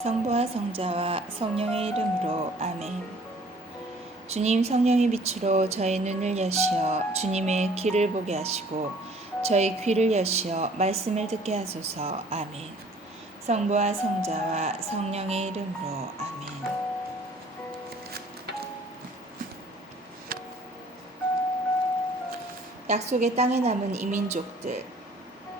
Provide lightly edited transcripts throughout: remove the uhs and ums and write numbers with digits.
성부와 성자와 성령의 이름으로 아멘. 주님, 성령의 빛으로 저희 눈을 여시어 주님의 길을 보게 하시고 저희 귀를 여시어 말씀을 듣게 하소서. 아멘. 성부와 성자와 성령의 이름으로 아멘. 약속의 땅에 남은 이민족들,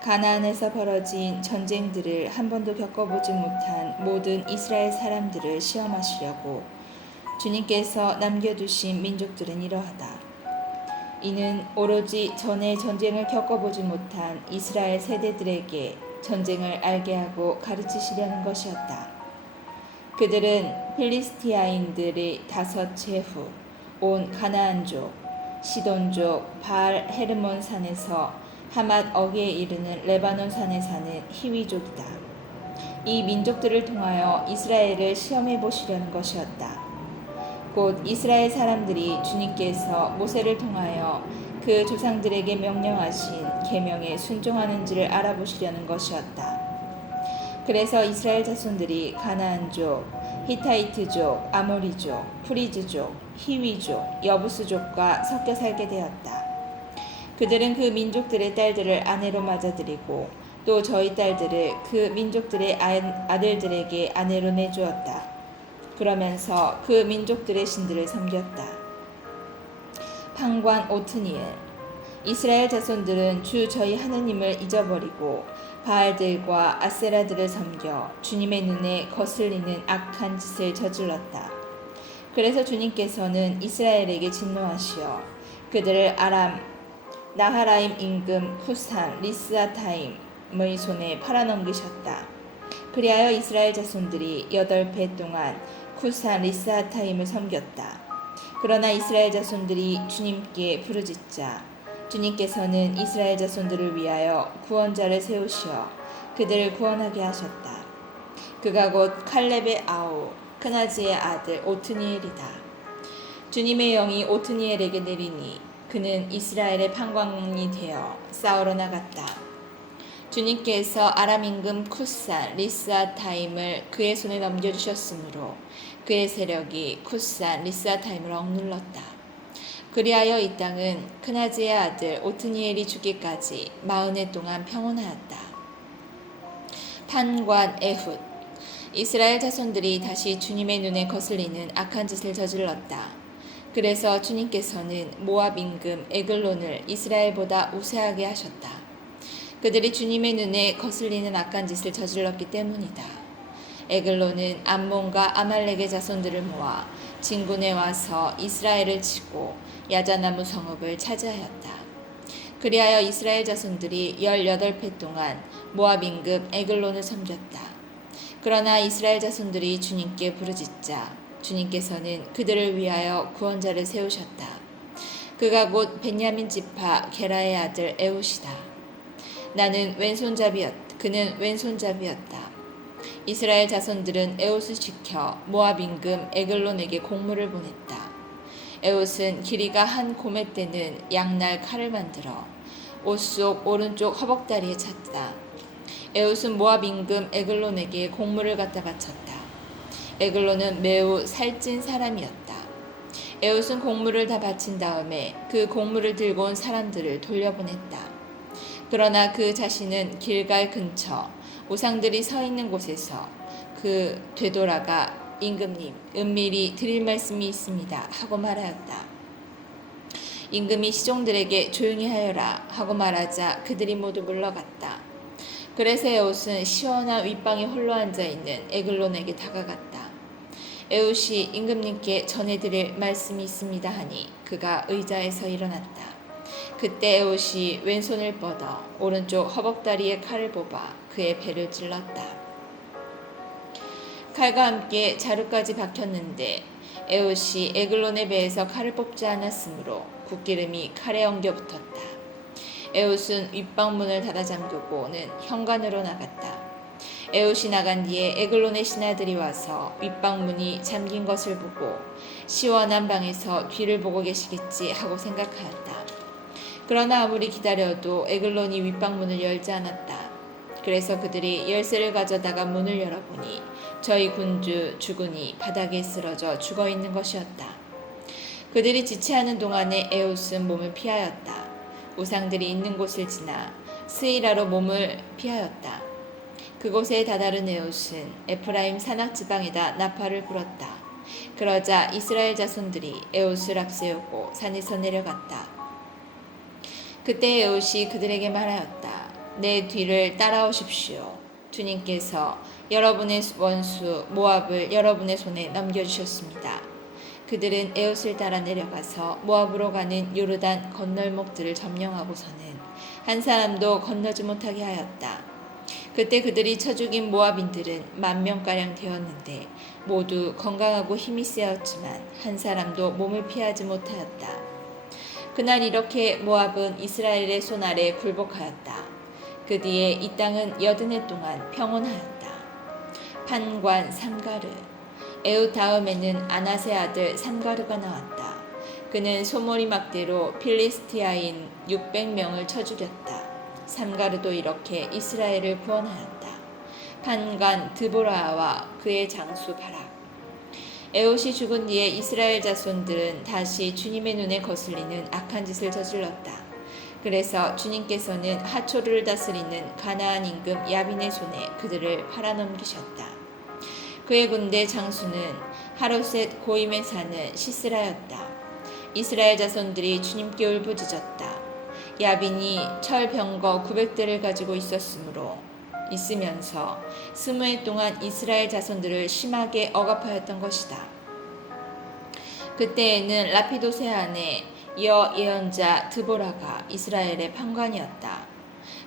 가나안에서 벌어진 전쟁들을 한 번도 겪어보지 못한 모든 이스라엘 사람들을 시험하시려고 주님께서 남겨두신 민족들은 이러하다. 이는 오로지 전에 전쟁을 겪어보지 못한 이스라엘 세대들에게 전쟁을 알게 하고 가르치시려는 것이었다. 그들은 필리스티아인들의 다섯 제후, 온 가나안족, 시돈족, 바알 헤르몬 산에서 하맛 어기에 이르는 레바논 산에 사는 히위족이다. 이 민족들을 통하여 이스라엘을 시험해 보시려는 것이었다. 곧 이스라엘 사람들이 주님께서 모세를 통하여 그 조상들에게 명령하신 계명에 순종하는지를 알아보시려는 것이었다. 그래서 이스라엘 자손들이 가나안족, 히타이트족, 아모리족, 프리즈족, 히위족, 여부스족과 섞여 살게 되었다. 그들은 그 민족들의 딸들을 아내로 맞아들이고 또 저희 딸들을 그 민족들의 아들들에게 아내로 내주었다. 그러면서 그 민족들의 신들을 섬겼다. 판관 오트니엘, 이스라엘 자손들은 주 저희 하느님을 잊어버리고 바알들과 아세라들을 섬겨 주님의 눈에 거슬리는 악한 짓을 저질렀다. 그래서 주님께서는 이스라엘에게 진노하시어 그들을 아람 나하라임 임금 후산 리스아타임의 손에 팔아넘기셨다. 그리하여 이스라엘 자손들이 8배 동안 후산 리스아타임을 섬겼다. 그러나 이스라엘 자손들이 주님께 부르짖자 주님께서는 이스라엘 자손들을 위하여 구원자를 세우시어 그들을 구원하게 하셨다. 그가 곧 칼렙의 아우 크나지의 아들 오트니엘이다. 주님의 영이 오트니엘에게 내리니 그는 이스라엘의 판관이 되어 싸우러 나갔다. 주님께서 아람 임금 쿠산 리스아타임을 그의 손에 넘겨주셨으므로 그의 세력이 쿠산 리스아타임을 억눌렀다. 그리하여 이 땅은 크나지의 아들 오트니엘이 죽기까지 40해 동안 평온하였다. 판관 에훗, 이스라엘 자손들이 다시 주님의 눈에 거슬리는 악한 짓을 저질렀다. 그래서 주님께서는 모압 임금 에글론을 이스라엘보다 우세하게 하셨다. 그들이 주님의 눈에 거슬리는 악한 짓을 저질렀기 때문이다. 에글론은 암몬과 아말렉의 자손들을 모아 진군에 와서 이스라엘을 치고 야자나무 성읍을 차지하였다. 그리하여 이스라엘 자손들이 18해 동안 모압 임금 에글론을 섬겼다. 그러나 이스라엘 자손들이 주님께 부르짖자 주님께서는 그들을 위하여 구원자를 세우셨다. 그가 곧 베냐민 지파 게라의 아들 에훗이다. 그는 왼손잡이였다. 이스라엘 자손들은 에훗을 지켜 모압 임금 에글론에게 공물을 보냈다. 에훗은 길이가 한 고매 되는 양날 칼을 만들어 옷 속 오른쪽 허벅다리에 찼다. 에훗은 모압 임금 에글론에게 공물을 갖다 바쳤다. 에글론은 매우 살찐 사람이었다. 에훗은 곡물을 다 바친 다음에 그 곡물을 들고 온 사람들을 돌려보냈다. 그러나 그 자신은 길갈 근처 우상들이 서 있는 곳에서 되돌아가 임금님, 은밀히 드릴 말씀이 있습니다 하고 말하였다. 임금이 시종들에게 조용히 하여라 하고 말하자 그들이 모두 물러갔다. 그래서 에훗은 시원한 윗방에 홀로 앉아있는 에글론에게 다가갔다. 에훗이 임금님께 전해드릴 말씀이 있습니다 하니 그가 의자에서 일어났다. 그때 에훗이 왼손을 뻗어 오른쪽 허벅다리에 칼을 뽑아 그의 배를 찔렀다. 칼과 함께 자루까지 박혔는데 에훗이 에글론의 배에서 칼을 뽑지 않았으므로 굿기름이 칼에 엉겨 붙었다. 에훗은 윗방문을 닫아 잠그고는 현관으로 나갔다. 에훗이 나간 뒤에 에글론의 신하들이 와서 윗방문이 잠긴 것을 보고 시원한 방에서 뒤를 보고 계시겠지 하고 생각하였다. 그러나 아무리 기다려도 에글론이 윗방문을 열지 않았다. 그래서 그들이 열쇠를 가져다가 문을 열어보니 저희 군주 주군이 바닥에 쓰러져 죽어 있는 것이었다. 그들이 지체하는 동안에 에옷은 몸을 피하였다. 우상들이 있는 곳을 지나 스이라로 몸을 피하였다. 그곳에 다다른 에옷은 에프라임 산악 지방에다 나팔을 불었다. 그러자 이스라엘 자손들이 에옷을 앞세우고 산에서 내려갔다. 그때 에옷이 그들에게 말하였다. 내 뒤를 따라오십시오. 주님께서 여러분의 원수 모압을 여러분의 손에 넘겨주셨습니다. 그들은 에옷을 따라 내려가서 모압으로 가는 요르단 건널목들을 점령하고서는 한 사람도 건너지 못하게 하였다. 그때 그들이 쳐 죽인 모압인들은 10,000명가량 되었는데 모두 건강하고 힘이 세었지만 한 사람도 몸을 피하지 못하였다. 그날 이렇게 모압은 이스라엘의 손 아래 굴복하였다. 그 뒤에 이 땅은 80해 동안 평온하였다. 판관 삼가르. 에웃 다음에는 아나세 아들 삼가르가 나왔다. 그는 소모리 막대로 필리스티아인 600명을 쳐 죽였다. 삼가르도 이렇게 이스라엘을 구원하였다. 판관 드보라와 그의 장수 바락. 에옷이 죽은 뒤에 이스라엘 자손들은 다시 주님의 눈에 거슬리는 악한 짓을 저질렀다. 그래서 주님께서는 하초르를 다스리는 가나안 임금 야빈의 손에 그들을 팔아넘기셨다. 그의 군대 장수는 하로셋 고임에 사는 시스라였다. 이스라엘 자손들이 주님께 울부짖었다. 야빈이 철병거 900대를 가지고 있으면서 20해 동안 이스라엘 자손들을 심하게 억압하였던 것이다. 그때에는 라피도세 아내 예언자 드보라가 이스라엘의 판관이었다.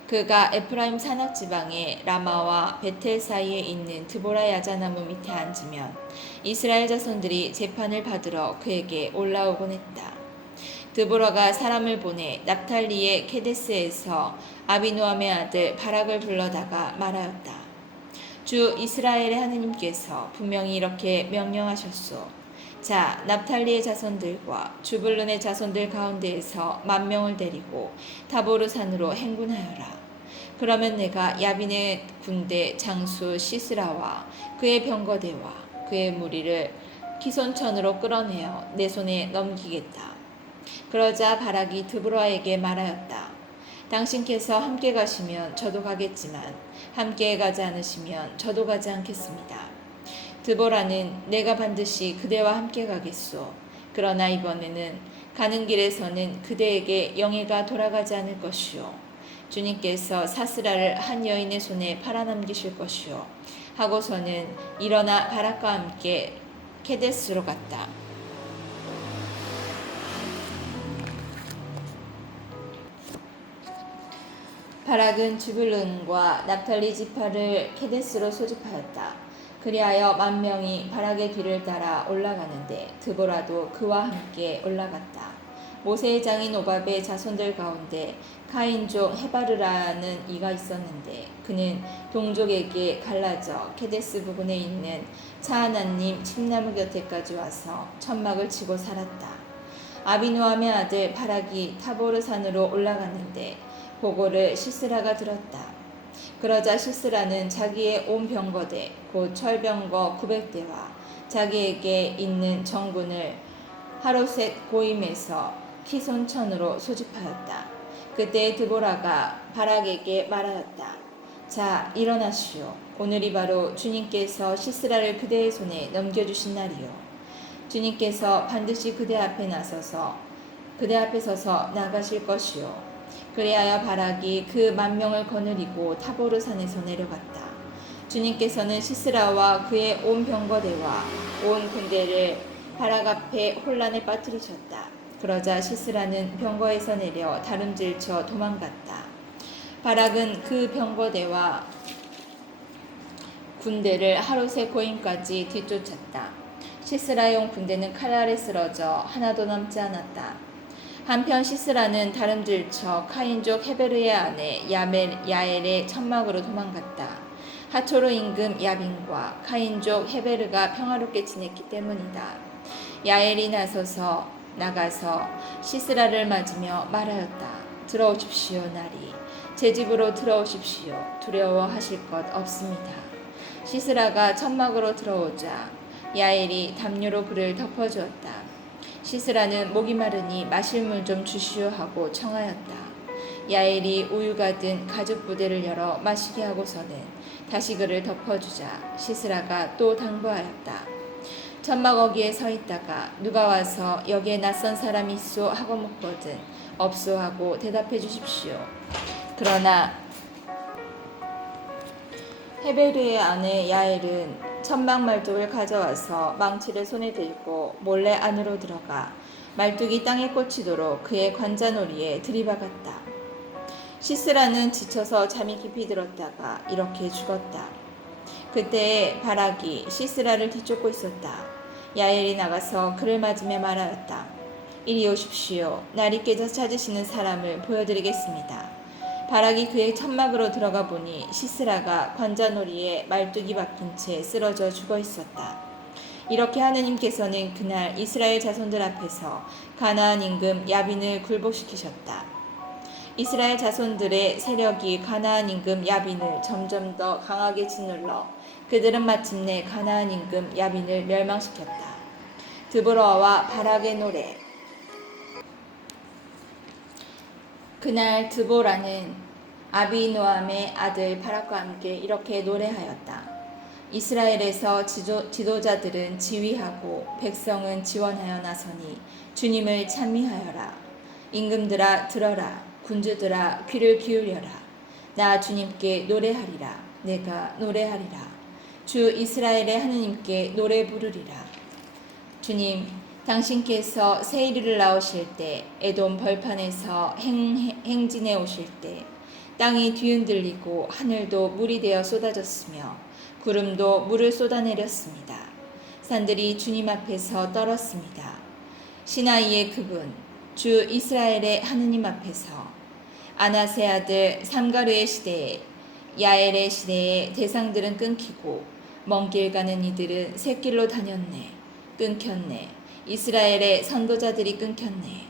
그가 에프라임 산악 지방의 라마와 베텔 사이에 있는 드보라 야자나무 밑에 앉으면 이스라엘 자손들이 재판을 받으러 그에게 올라오곤 했다. 드보라가 사람을 보내 납탈리의 케데스에서 아비노함의 아들 바락을 불러다가 말하였다. 주 이스라엘의 하느님께서 분명히 이렇게 명령하셨소. 자, 납탈리의 자손들과 주불룬의 자손들 가운데에서 10,000명을 데리고 타보르 산으로 행군하여라. 그러면 내가 야빈의 군대 장수 시스라와 그의 병거대와 그의 무리를 키손천으로 끌어내어 내 손에 넘기겠다. 그러자 바락이 드보라에게 말하였다. 당신께서 함께 가시면 저도 가겠지만 함께 가지 않으시면 저도 가지 않겠습니다. 드보라는 내가 반드시 그대와 함께 가겠소. 그러나 이번에는 가는 길에서는 그대에게 영예가 돌아가지 않을 것이요. 주님께서 사스라를 한 여인의 손에 팔아넘기실 것이요. 하고서는 일어나 바락과 함께 케데스로 갔다. 바락은 주불룬과 납탈리 지파를 케데스로 소집하였다. 그리하여 10,000명이 바락의 뒤를 따라 올라가는데 드보라도 그와 함께 올라갔다. 모세의 장인 오밥의 자손들 가운데 카인족 헤바르라는 이가 있었는데 그는 동족에게 갈라져 케데스 부근에 있는 차하나님 침나무 곁에까지 와서 천막을 치고 살았다. 아비노함의 아들 바락이 타보르 산으로 올라갔는데 보고를 시스라가 들었다. 그러자 시스라는 자기의 온 병거대 곧 철병거 900대와 자기에게 있는 정군을 하로셋 고임에서 키손천으로 소집하였다. 그때 드보라가 바락에게 말하였다. 자, 일어나시오. 오늘이 바로 주님께서 시스라를 그대의 손에 넘겨주신 날이요. 주님께서 반드시 그대 앞에 서서 나가실 것이요. 그리하여 바락이 그 10,000명을 거느리고 타보르 산에서 내려갔다. 주님께서는 시스라와 그의 온 병거대와 온 군대를 바락 앞에 혼란에 빠뜨리셨다. 그러자 시스라는 병거에서 내려 다름질쳐 도망갔다. 바락은 그 병거대와 군대를 하롯의 고임까지 뒤쫓았다. 시스라의 온 군대는 칼 아래 쓰러져 하나도 남지 않았다. 한편 시스라는 다름질쳐 카인족 헤베르의 아내 야엘의 천막으로 도망갔다. 하초르 임금 야빈과 카인족 헤베르가 평화롭게 지냈기 때문이다. 야엘이 나가서 시스라를 맞으며 말하였다. 들어오십시오 나리. 제 집으로 들어오십시오. 두려워하실 것 없습니다. 시스라가 천막으로 들어오자 야엘이 담요로 그를 덮어주었다. 시스라는 목이 마르니 마실 물 좀 주시오 하고 청하였다. 야엘이 우유가 든 가죽 부대를 열어 마시게 하고서는 다시 그를 덮어주자 시스라가 또 당부하였다. 천막 어귀에 서 있다가 누가 와서 여기에 낯선 사람이 있소 하고 묻거든 없소 하고 대답해 주십시오. 그러나 헤베르의 아내 야엘은 천막 말뚝을 가져와서 망치를 손에 들고 몰래 안으로 들어가 말뚝이 땅에 꽂히도록 그의 관자놀이에 들이박았다. 시스라는 지쳐서 잠이 깊이 들었다가 이렇게 죽었다. 그때에 바락이 시스라를 뒤쫓고 있었다. 야엘이 나가서 그를 맞으며 말하였다. 이리 오십시오. 날이 깨져 찾으시는 사람을 보여드리겠습니다. 바락이 그의 천막으로 들어가 보니 시스라가 관자놀이에 말뚝이 박힌 채 쓰러져 죽어 있었다. 이렇게 하느님께서는 그날 이스라엘 자손들 앞에서 가나안 임금 야빈을 굴복시키셨다. 이스라엘 자손들의 세력이 가나안 임금 야빈을 점점 더 강하게 짓눌러 그들은 마침내 가나안 임금 야빈을 멸망시켰다. 드보라와 바락의 노래. 그날 드보라는 아비노함의 아들 바락과 함께 이렇게 노래하였다. 이스라엘에서 지도자들은 지휘하고 백성은 지원하여 나서니 주님을 찬미하여라. 임금들아 들어라. 군주들아 귀를 기울여라. 나 주님께 노래하리라. 내가 노래하리라. 주 이스라엘의 하느님께 노래 부르리라. 주님, 당신께서 세이르를 나오실 때, 에돔 벌판에서 행진해 오실 때, 땅이 뒤흔들리고 하늘도 물이 되어 쏟아졌으며 구름도 물을 쏟아내렸습니다. 산들이 주님 앞에서 떨었습니다. 시나이의 그분, 주 이스라엘의 하느님 앞에서 아나세 아들 삼가르의 시대에 야엘의 시대에 대상들은 끊기고 먼 길 가는 이들은 샛길로 다녔네. 끊겼네. 이스라엘의 선도자들이 끊겼네.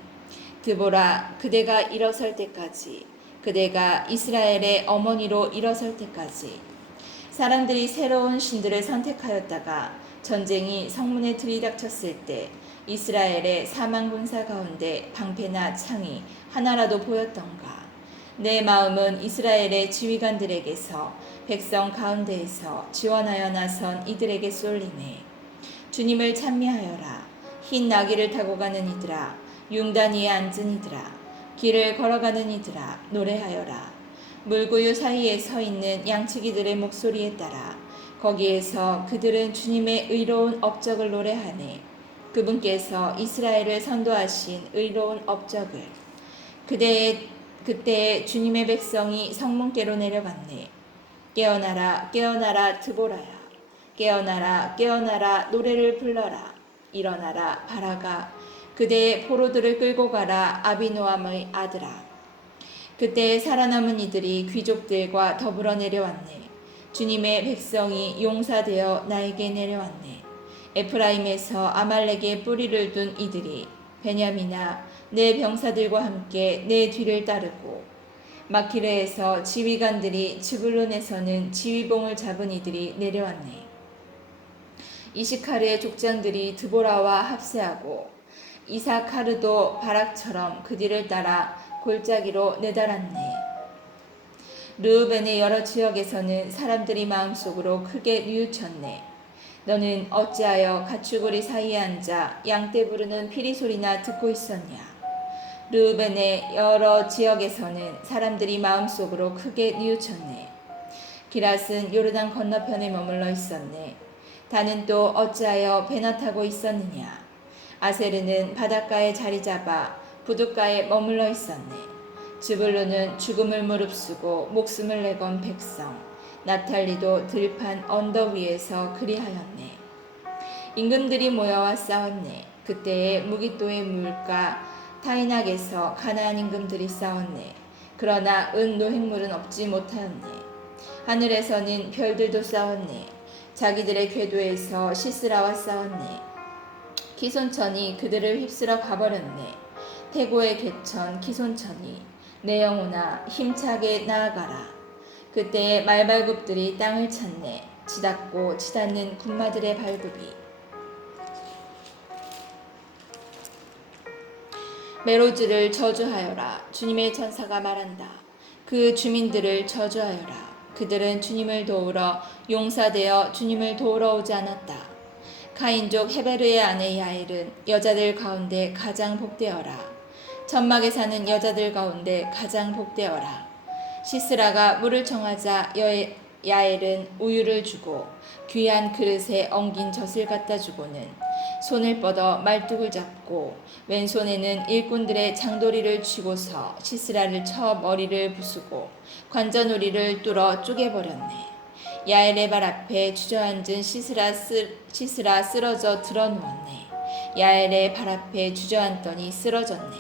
드보라, 그대가 일어설 때까지, 그대가 이스라엘의 어머니로 일어설 때까지. 사람들이 새로운 신들을 선택하였다가 전쟁이 성문에 들이닥쳤을 때 이스라엘의 사망 군사 가운데 방패나 창이 하나라도 보였던가. 내 마음은 이스라엘의 지휘관들에게서 백성 가운데에서 지원하여 나선 이들에게 쏠리네. 주님을 찬미하여라. 흰 나귀를 타고 가는 이들아, 융단 위에 앉은 이들아, 길을 걸어가는 이들아, 노래하여라. 물구유 사이에 서 있는 양치기들의 목소리에 따라 거기에서 그들은 주님의 의로운 업적을 노래하네. 그분께서 이스라엘을 선도하신 의로운 업적을. 그때에 주님의 백성이 성문께로 내려갔네. 깨어나라 깨어나라 드보라야. 깨어나라 깨어나라 노래를 불러라. 일어나라 바라가. 그대의 포로들을 끌고 가라 아비노함의 아들아. 그때 살아남은 이들이 귀족들과 더불어 내려왔네. 주님의 백성이 용사되어 나에게 내려왔네. 에프라임에서 아말렉의 뿌리를 둔 이들이 베냐민아 내 병사들과 함께 내 뒤를 따르고 마키레에서 지휘관들이 즈불론에서는 지휘봉을 잡은 이들이 내려왔네. 이시카르의 족장들이 드보라와 합세하고 이사카르도 바락처럼 그 뒤를 따라 골짜기로 내달았네. 르우벤의 여러 지역에서는 사람들이 마음속으로 크게 뉘우쳤네. 너는 어찌하여 가축우리 사이에 앉아 양떼 부르는 피리 소리나 듣고 있었냐. 르우벤의 여러 지역에서는 사람들이 마음속으로 크게 뉘우쳤네. 기랏은 요르단 건너편에 머물러 있었네. 다는 또 어찌하여 배나 타고 있었느냐. 아세르는 바닷가에 자리 잡아 부둣가에 머물러 있었네. 즈불론은 죽음을 무릅쓰고 목숨을 내건 백성, 나탈리도 들판 언덕 위에서 그리하였네. 임금들이 모여와 싸웠네. 그때에 무기또의 물가 타이낙에서 가나안 임금들이 싸웠네. 그러나 은 노획물은 얻지 못하였네. 하늘에서는 별들도 싸웠네. 자기들의 궤도에서 시스라와 싸웠네. 기손천이 그들을 휩쓸어 가버렸네. 태고의 괴천 기손천이 내 영혼아 힘차게 나아가라. 그때에 말발굽들이 땅을 찼네. 치닫고 치닫는 군마들의 발굽이. 메로즈를 저주하여라. 주님의 천사가 말한다. 그 주민들을 저주하여라. 그들은 주님을 도우러 용사되어 주님을 도우러 오지 않았다. 가인족 헤베르의 아내 야엘은 여자들 가운데 가장 복되어라. 천막에 사는 여자들 가운데 가장 복되어라. 시스라가 물을 청하자 야엘은 우유를 주고 귀한 그릇에 엉긴 젖을 갖다 주고는 손을 뻗어 말뚝을 잡고 왼손에는 일꾼들의 장도리를 쥐고서 시스라를 쳐 머리를 부수고 관자놀이를 뚫어 쪼개버렸네. 야엘의 발 앞에 주저앉은 시스라 쓰러져 드러누웠네. 야엘의 발 앞에 주저앉더니 쓰러졌네.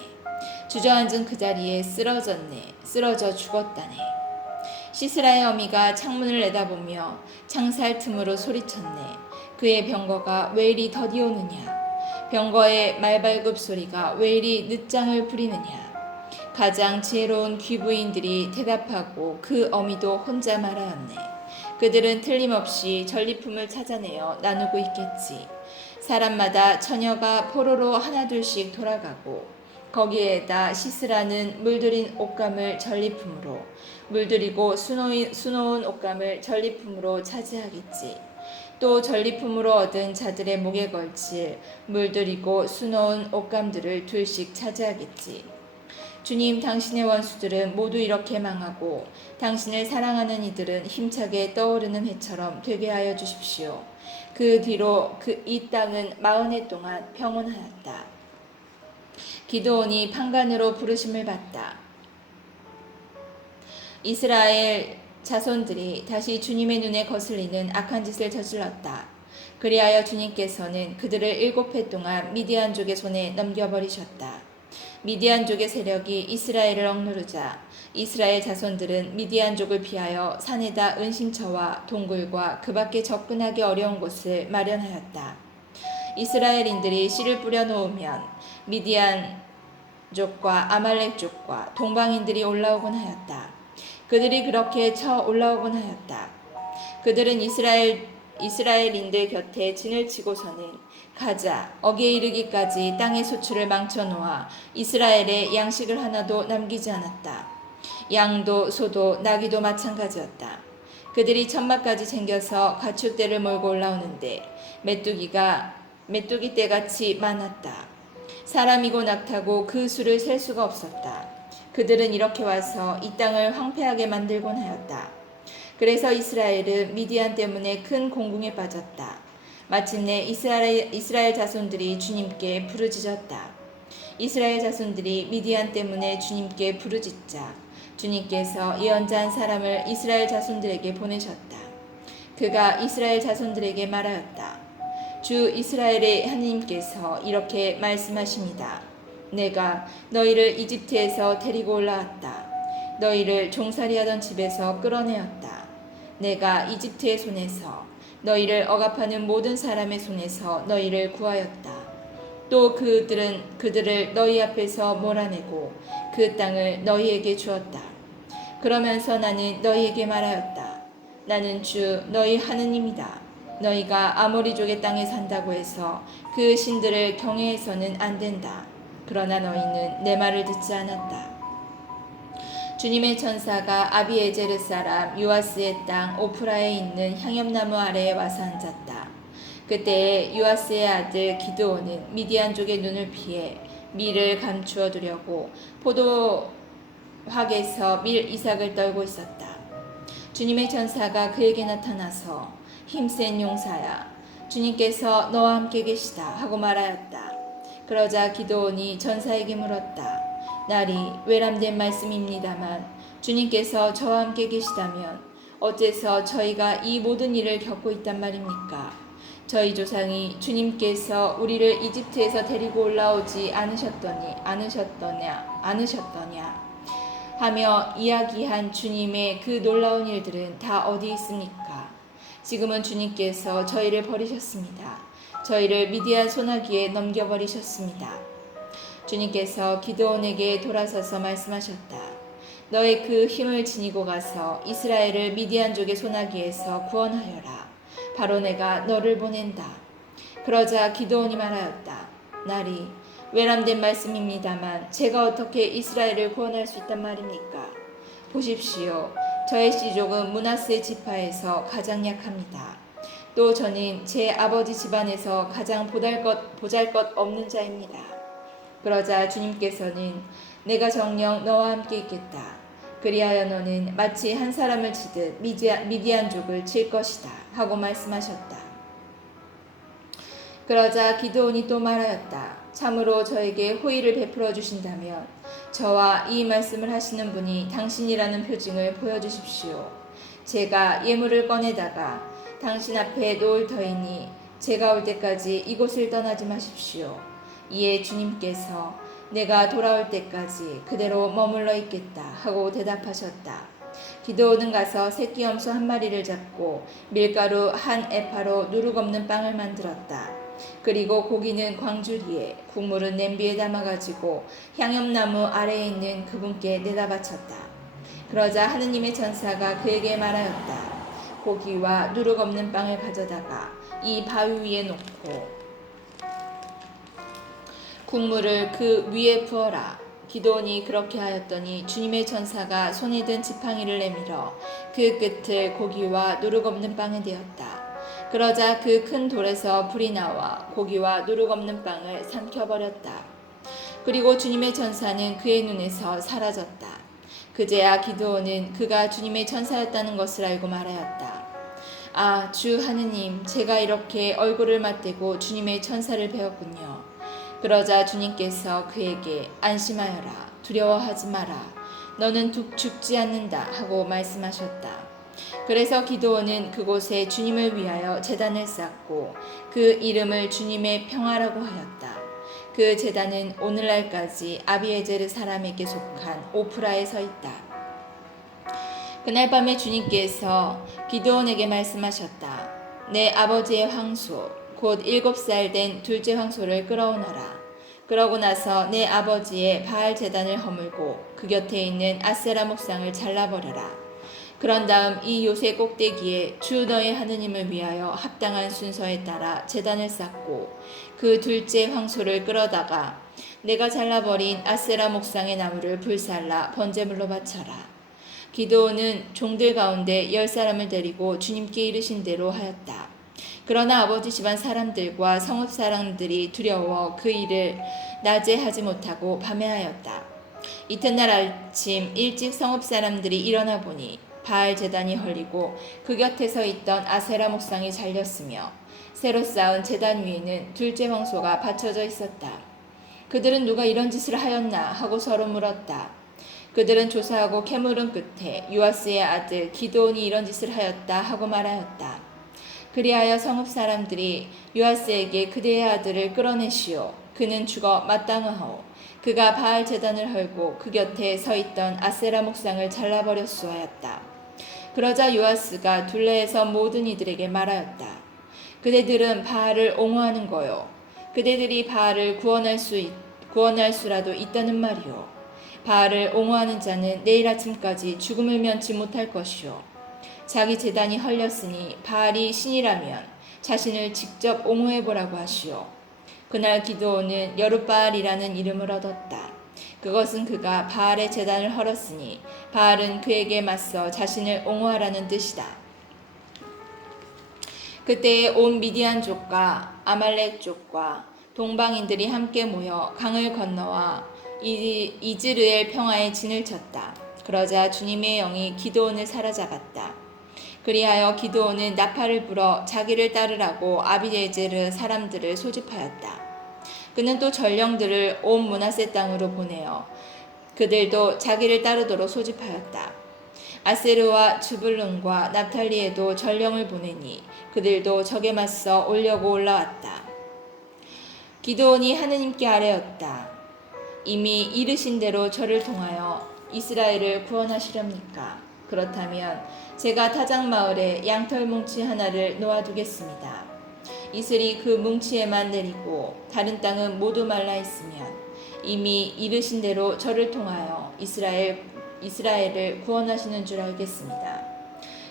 주저앉은 그 자리에 쓰러져 죽었다네. 시스라의 어미가 창문을 내다보며 창살 틈으로 소리쳤네. 그의 병거가 왜 이리 더디오느냐. 병거의 말발굽 소리가 왜 이리 늦장을 부리느냐. 가장 지혜로운 귀부인들이 대답하고 그 어미도 혼자 말하였네. 그들은 틀림없이 전리품을 찾아내어 나누고 있겠지. 사람마다 처녀가 포로로 하나둘씩 돌아가고 거기에다 시스라는 물들인 옷감을 전리품으로 물들이고 수놓은 옷감을 전리품으로 차지하겠지. 또 전리품으로 얻은 자들의 목에 걸칠 물들이고 수놓은 옷감들을 둘씩 차지하겠지. 주님, 당신의 원수들은 모두 이렇게 망하고 당신을 사랑하는 이들은 힘차게 떠오르는 해처럼 되게 하여 주십시오. 그 뒤로 이 땅은 40해 동안 평온하였다. 기드온이 판관으로 부르심을 받다. 이스라엘 자손들이 다시 주님의 눈에 거슬리는 악한 짓을 저질렀다. 그리하여 주님께서는 그들을 7해 동안 미디안족의 손에 넘겨버리셨다. 미디안족의 세력이 이스라엘을 억누르자 이스라엘 자손들은 미디안족을 피하여 산에다 은신처와 동굴과 그 밖에 접근하기 어려운 곳을 마련하였다. 이스라엘인들이 씨를 뿌려 놓으면 미디안족과 아말렉족과 동방인들이 올라오곤 하였다. 그들이 그렇게 쳐 올라오곤 하였다. 그들은 이스라엘인들 곁에 진을 치고서는 가자 어기에 이르기까지 땅의 소출을 망쳐놓아 이스라엘의 양식을 하나도 남기지 않았다. 양도 소도 나귀도 마찬가지였다. 그들이 천막까지 챙겨서 가축대를 몰고 올라오는데 메뚜기 떼같이 많았다. 사람이고 낙타고 그 수를 셀 수가 없었다. 그들은 이렇게 와서 이 땅을 황폐하게 만들곤 하였다. 그래서 이스라엘은 미디안 때문에 큰 공궁에 빠졌다. 마침내 이스라엘 자손들이 주님께 부르짖었다. 이스라엘 자손들이 미디안 때문에 주님께 부르짖자 주님께서 예언자 한 사람을 이스라엘 자손들에게 보내셨다. 그가 이스라엘 자손들에게 말하였다. 주 이스라엘의 하나님께서 이렇게 말씀하십니다. 내가 너희를 이집트에서 데리고 올라왔다. 너희를 종살이하던 집에서 끌어내었다. 내가 이집트의 손에서 너희를 억압하는 모든 사람의 손에서 너희를 구하였다. 또 그들을 너희 앞에서 몰아내고 그 땅을 너희에게 주었다. 그러면서 나는 너희에게 말하였다. 나는 주 너희 하느님이다. 너희가 아모리족의 땅에 산다고 해서 그 신들을 경외해서는 안 된다. 그러나 너희는 내 말을 듣지 않았다. 주님의 천사가 아비에제르 사람 요아스의 땅 오프라에 있는 향염나무 아래에 와서 앉았다. 그때에 요아스의 아들 기드온은 미디안족의 눈을 피해 밀을 감추어 두려고 포도학에서 밀 이삭을 떨고 있었다. 주님의 천사가 그에게 나타나서 힘센 용사야, 주님께서 너와 함께 계시다 하고 말하였다. 그러자 기드온이 전사에게 물었다. 날이 외람된 말씀입니다만 주님께서 저와 함께 계시다면 어째서 저희가 이 모든 일을 겪고 있단 말입니까? 저희 조상이 주님께서 우리를 이집트에서 데리고 올라오지 않으셨더냐 하며 이야기한 주님의 그 놀라운 일들은 다 어디 있습니까? 지금은 주님께서 저희를 버리셨습니다. 저희를 미디안 소나기에 넘겨버리셨습니다. 주님께서 기드온에게 돌아서서 말씀하셨다. 너의 그 힘을 지니고 가서 이스라엘을 미디안족의 소나기에서 구원하여라. 바로 내가 너를 보낸다. 그러자 기드온이 말하였다. 날이 외람된 말씀입니다만 제가 어떻게 이스라엘을 구원할 수 있단 말입니까? 보십시오. 저의 씨족은 므낫세 지파에서 가장 약합니다. 또 저는 제 아버지 집안에서 가장 보잘것 없는 자입니다. 그러자 주님께서는 내가 정녕 너와 함께 있겠다. 그리하여 너는 마치 한 사람을 치듯 미디안족을 칠 것이다 하고 말씀하셨다. 그러자 기드온이 또 말하였다. 참으로 저에게 호의를 베풀어 주신다면 저와 이 말씀을 하시는 분이 당신이라는 표징을 보여주십시오. 제가 예물을 꺼내다가 당신 앞에 놓을 터이니 제가 올 때까지 이곳을 떠나지 마십시오. 이에 주님께서 내가 돌아올 때까지 그대로 머물러 있겠다 하고 대답하셨다. 기드온은 가서 새끼 염소 한 마리를 잡고 밀가루 한 에파로 누룩 없는 빵을 만들었다. 그리고 고기는 광주리에, 국물은 냄비에 담아가지고 향염나무 아래에 있는 그분께 내다 바쳤다. 그러자 하느님의 전사가 그에게 말하였다. 고기와 누룩 없는 빵을 가져다가 이 바위 위에 놓고 국물을 그 위에 부어라. 기드온이 그렇게 하였더니 주님의 전사가 손에 든 지팡이를 내밀어 그 끝을 고기와 누룩 없는 빵에 대었다. 그러자 그 큰 돌에서 불이 나와 고기와 누룩 없는 빵을 삼켜버렸다. 그리고 주님의 전사는 그의 눈에서 사라졌다. 그제야 기드온은 그가 주님의 전사였다는 것을 알고 말하였다. 아, 주 하느님, 제가 이렇게 얼굴을 맞대고 주님의 전사를 배웠군요. 그러자 주님께서 그에게 안심하여라, 두려워하지 마라, 너는 죽지 않는다 하고 말씀하셨다. 그래서 기드온은 그곳에 주님을 위하여 제단을 쌓고 그 이름을 주님의 평화라고 하였다. 그 제단은 오늘날까지 아비에제르 사람에게 속한 오프라에 서 있다. 그날 밤에 주님께서 기드온에게 말씀하셨다. 내 아버지의 황소 곧 7살 된 둘째 황소를 끌어오너라. 그러고 나서 내 아버지의 바알 제단을 허물고 그 곁에 있는 아세라 목상을 잘라버려라. 그런 다음 이 요새 꼭대기에 주 너의 하느님을 위하여 합당한 순서에 따라 제단을 쌓고 그 둘째 황소를 끌어다가 내가 잘라버린 아세라 목상의 나무를 불살라 번제물로 바쳐라. 기드온은 종들 가운데 10사람을 데리고 주님께 이르신 대로 하였다. 그러나 아버지 집안 사람들과 성읍 사람들이 두려워 그 일을 낮에 하지 못하고 밤에 하였다. 이튿날 아침 일찍 성읍 사람들이 일어나 보니 바알 제단이 헐리고 그 곁에 서 있던 아세라 목상이 잘렸으며 새로 쌓은 제단 위에는 둘째 황소가 받쳐져 있었다. 그들은 누가 이런 짓을 하였나 하고 서로 물었다. 그들은 조사하고 캐물은 끝에 요아스의 아들 기드온이 이런 짓을 하였다 하고 말하였다. 그리하여 성읍 사람들이 요아스에게 그대의 아들을 끌어내시오. 그는 죽어 마땅하오. 그가 바알 제단을 헐고 그 곁에 서 있던 아세라 목상을 잘라버렸소 하였다. 그러자 요아스가 둘레에서 모든 이들에게 말하였다. 그대들은 바알을 옹호하는 거요. 그대들이 바알을 구원할 수라도 있다는 말이요. 바알을 옹호하는 자는 내일 아침까지 죽음을 면치 못할 것이요. 자기 제단이 헐렸으니 바알이 신이라면 자신을 직접 옹호해보라고 하시오. 그날 기드온은 여룻바알이라는 이름을 얻었다. 그것은 그가 바알의 제단을 헐었으니 바알은 그에게 맞서 자신을 옹호하라는 뜻이다. 그때에 온 미디안족과 아말렉족과 동방인들이 함께 모여 강을 건너와 이즈르엘 평화에 진을 쳤다. 그러자 주님의 영이 기드온을 사로잡았다. 그리하여 기드온은 나팔을 불어 자기를 따르라고 아비에제르 사람들을 소집하였다. 그는 또 전령들을 온 므낫세 땅으로 보내어 그들도 자기를 따르도록 소집하였다. 아세르와 즈불룬과 납탈리에도 전령을 보내니 그들도 적에 맞서 오려고 올라왔다. 기드온이 하느님께 아뢰었다. 이미 이르신 대로 저를 통하여 이스라엘을 구원하시렵니까? 그렇다면 제가 타작 마을에 양털 뭉치 하나를 놓아두겠습니다. 이슬이 그 뭉치에만 내리고 다른 땅은 모두 말라 있으면 이미 이르신 대로 저를 통하여 이스라엘을 구원하시는 줄 알겠습니다.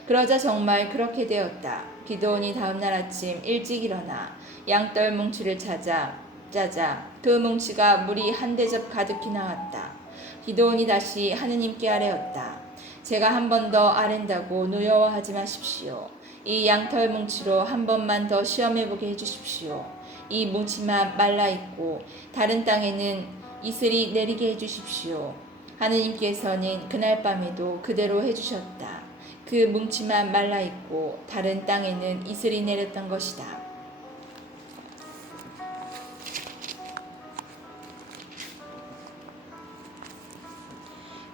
그러자 정말 그렇게 되었다. 기드온이 다음날 아침 일찍 일어나 양떨 뭉치를 짜자 그 뭉치가 물이 한 대접 가득히 나왔다. 기드온이 다시 하느님께 아뢰었다. 제가 한 번 더 아랜다고 노여워하지 마십시오. 이 양털 뭉치로 한 번만 더 시험해보게 해주십시오. 이 뭉치만 말라있고 다른 땅에는 이슬이 내리게 해주십시오. 하느님께서는 그날 밤에도 그대로 해주셨다. 그 뭉치만 말라있고 다른 땅에는 이슬이 내렸던 것이다.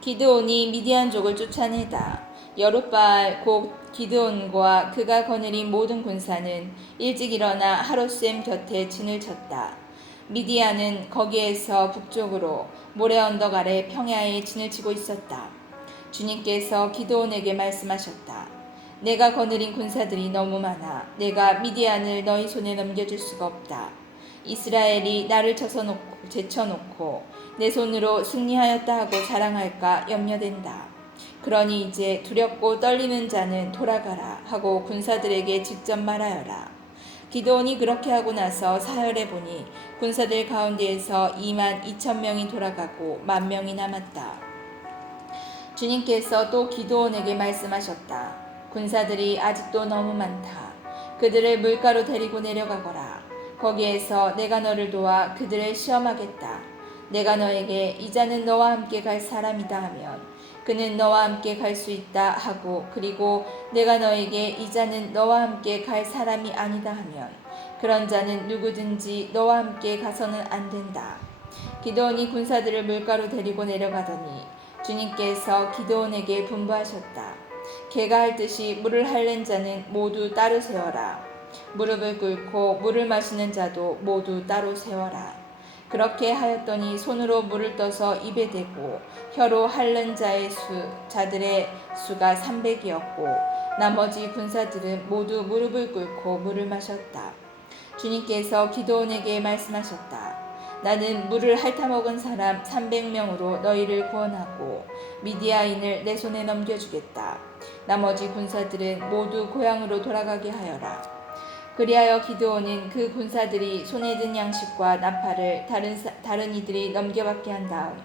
기드온이 미디안족을 쫓아내다. 여룻바알 곧 기드온과 그가 거느린 모든 군사는 일찍 일어나 하롯셈 곁에 진을 쳤다. 미디안은 거기에서 북쪽으로 모래 언덕 아래 평야에 진을 치고 있었다. 주님께서 기드온에게 말씀하셨다. 내가 거느린 군사들이 너무 많아 내가 미디안을 너희 손에 넘겨줄 수가 없다. 이스라엘이 나를 제쳐놓고 내 손으로 승리하였다 하고 자랑할까 염려된다. 그러니 이제 두렵고 떨리는 자는 돌아가라 하고 군사들에게 직접 말하여라. 기드온이 그렇게 하고 나서 사흘에 보니 군사들 가운데에서 22,000명이 돌아가고 10,000명이 남았다. 주님께서 또 기드온에게 말씀하셨다. 군사들이 아직도 너무 많다. 그들을 물가로 데리고 내려가거라. 거기에서 내가 너를 도와 그들을 시험하겠다. 내가 너에게 이 자는 너와 함께 갈 사람이다 하면 그는 너와 함께 갈 수 있다 하고, 그리고 내가 너에게 이 자는 너와 함께 갈 사람이 아니다 하면 그런 자는 누구든지 너와 함께 가서는 안 된다. 기드온이 군사들을 물가로 데리고 내려가더니 주님께서 기드온에게 분부하셨다. 개가 핥듯이 물을 핥는 자는 모두 따로 세워라. 무릎을 꿇고 물을 마시는 자도 모두 따로 세워라. 그렇게 하였더니 손으로 물을 떠서 입에 대고 혀로 핥는 자들의 수가 300이었고 나머지 군사들은 모두 무릎을 꿇고 물을 마셨다. 주님께서 기드온에게 말씀하셨다. 나는 물을 핥아먹은 사람 300명으로 너희를 구원하고 미디아인을 내 손에 넘겨주겠다. 나머지 군사들은 모두 고향으로 돌아가게 하여라. 그리하여 기드온은 그 군사들이 손에 든 양식과 나팔을 다른 이들이 넘겨받게 한 다음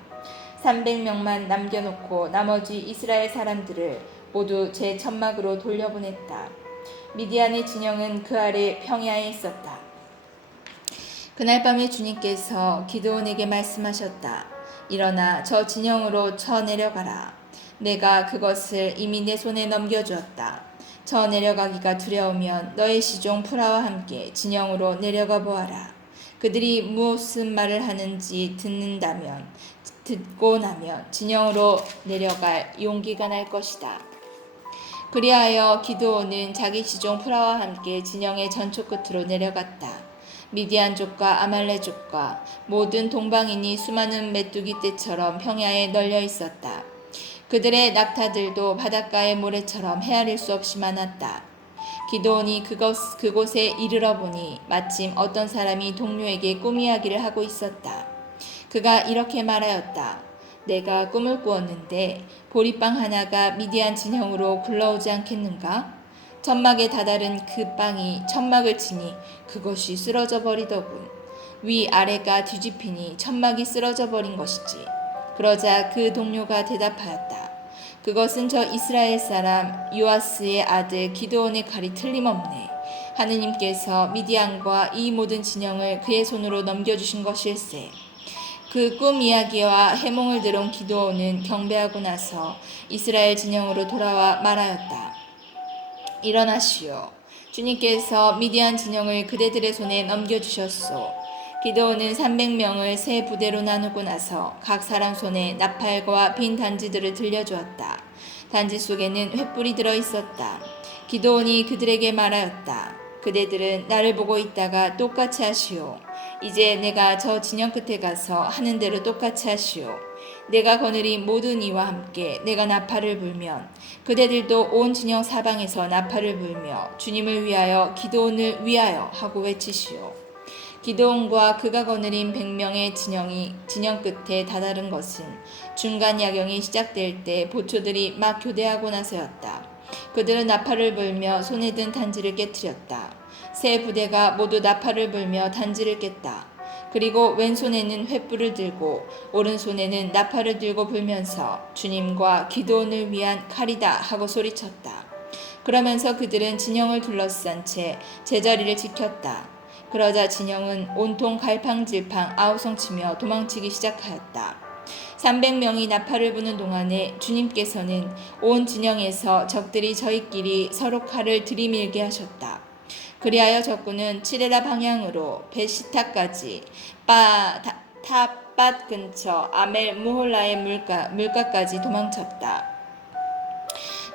300명만 남겨놓고 나머지 이스라엘 사람들을 모두 제 천막으로 돌려보냈다. 미디안의 진영은 그 아래 평야에 있었다. 그날 밤에 주님께서 기드온에게 말씀하셨다. 일어나 저 진영으로 쳐 내려가라. 내가 그것을 이미 내 손에 넘겨주었다. 저 내려가기가 두려우면 너의 시종 푸라와 함께 진영으로 내려가 보아라. 그들이 무슨 말을 하는지 듣고 나면 진영으로 내려갈 용기가 날 것이다. 그리하여 기드온은 자기 시종 푸라와 함께 진영의 전초 끝으로 내려갔다. 미디안족과 아말렉족과 모든 동방인이 수많은 메뚜기 떼처럼 평야에 널려 있었다. 그들의 낙타들도 바닷가의 모래처럼 헤아릴 수 없이 많았다. 기드온이 그곳에 이르러 보니 마침 어떤 사람이 동료에게 꿈 이야기를 하고 있었다. 그가 이렇게 말하였다. 내가 꿈을 꾸었는데 보리빵 하나가 미디안 진영으로 굴러오지 않겠는가? 천막에 다다른 그 빵이 천막을 치니 그것이 쓰러져 버리더군. 위아래가 뒤집히니 천막이 쓰러져 버린 것이지. 그러자 그 동료가 대답하였다. 그것은 저 이스라엘 사람 요아스의 아들 기드온의 칼이 틀림없네. 하느님께서 미디안과 이 모든 진영을 그의 손으로 넘겨주신 것일세. 그 꿈 이야기와 해몽을 들은 기드온은 경배하고 나서 이스라엘 진영으로 돌아와 말하였다. 일어나시오. 주님께서 미디안 진영을 그대들의 손에 넘겨주셨소. 기드온은 300명을 세 부대로 나누고 나서 각 사람 손에 나팔과 빈 단지들을 들려주었다. 단지 속에는 횃불이 들어있었다. 기드온이 그들에게 말하였다. 그대들은 나를 보고 있다가 똑같이 하시오. 이제 내가 저 진영 끝에 가서 하는 대로 똑같이 하시오. 내가 거느린 모든 이와 함께 내가 나팔을 불면 그대들도 온 진영 사방에서 나팔을 불며 주님을 위하여 기드온을 위하여 하고 외치시오. 기드온과 그가 거느린 100명의 진영 끝에 다다른 것은 중간 야경이 시작될 때 보초들이 막 교대하고 나서였다. 그들은 나팔을 불며 손에 든 단지를 깨뜨렸다. 세 부대가 모두 나팔을 불며 단지를 깼다. 그리고 왼손에는 횃불을 들고 오른손에는 나팔을 들고 불면서 주님과 기드온을 위한 칼이다 하고 소리쳤다. 그러면서 그들은 진영을 둘러싼 채 제자리를 지켰다. 그러자 진영은 온통 갈팡질팡 아우성치며 도망치기 시작하였다. 300명이 나팔을 부는 동안에 주님께서는 온 진영에서 적들이 저희끼리 서로 칼을 들이밀게 하셨다. 그리하여 적군은 치레라 방향으로 베시타까지 타밭 근처 아멜 무홀라의 물가까지 도망쳤다.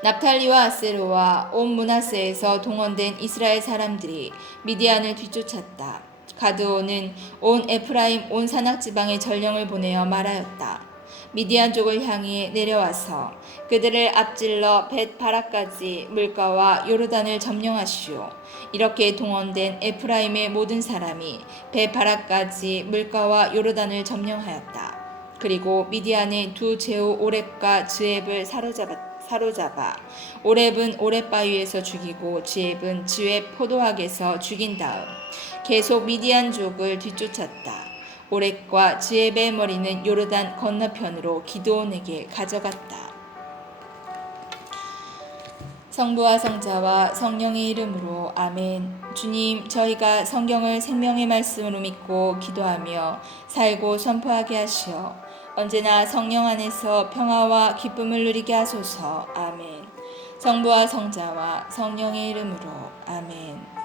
납탈리와 아세로와 온 므낫세에서 동원된 이스라엘 사람들이 미디안을 뒤쫓았다. 가드온은 온 에프라임 온 산악지방에 전령을 보내어 말하였다. 미디안족을 향해 내려와서 그들을 앞질러 벳바라까지 물가와 요르단을 점령하시오. 이렇게 동원된 에프라임의 모든 사람이 벳바라까지 물가와 요르단을 점령하였다. 그리고 미디안의 두 제후 오렙과 즈앱을 사로잡아 오렙은 오렙 바위에서 죽이고 즈앱은 즈앱 포도학에서 죽인 다음 계속 미디안족을 뒤쫓았다. 오렙과 즈앱의 머리는 요르단 건너편으로 기드온에게 가져갔다. 성부와 성자와 성령의 이름으로 아멘. 주님, 저희가 성경을 생명의 말씀으로 믿고 기도하며 살고 선포하게 하시어 언제나 성령 안에서 평화와 기쁨을 누리게 하소서. 아멘. 성부와 성자와 성령의 이름으로 아멘.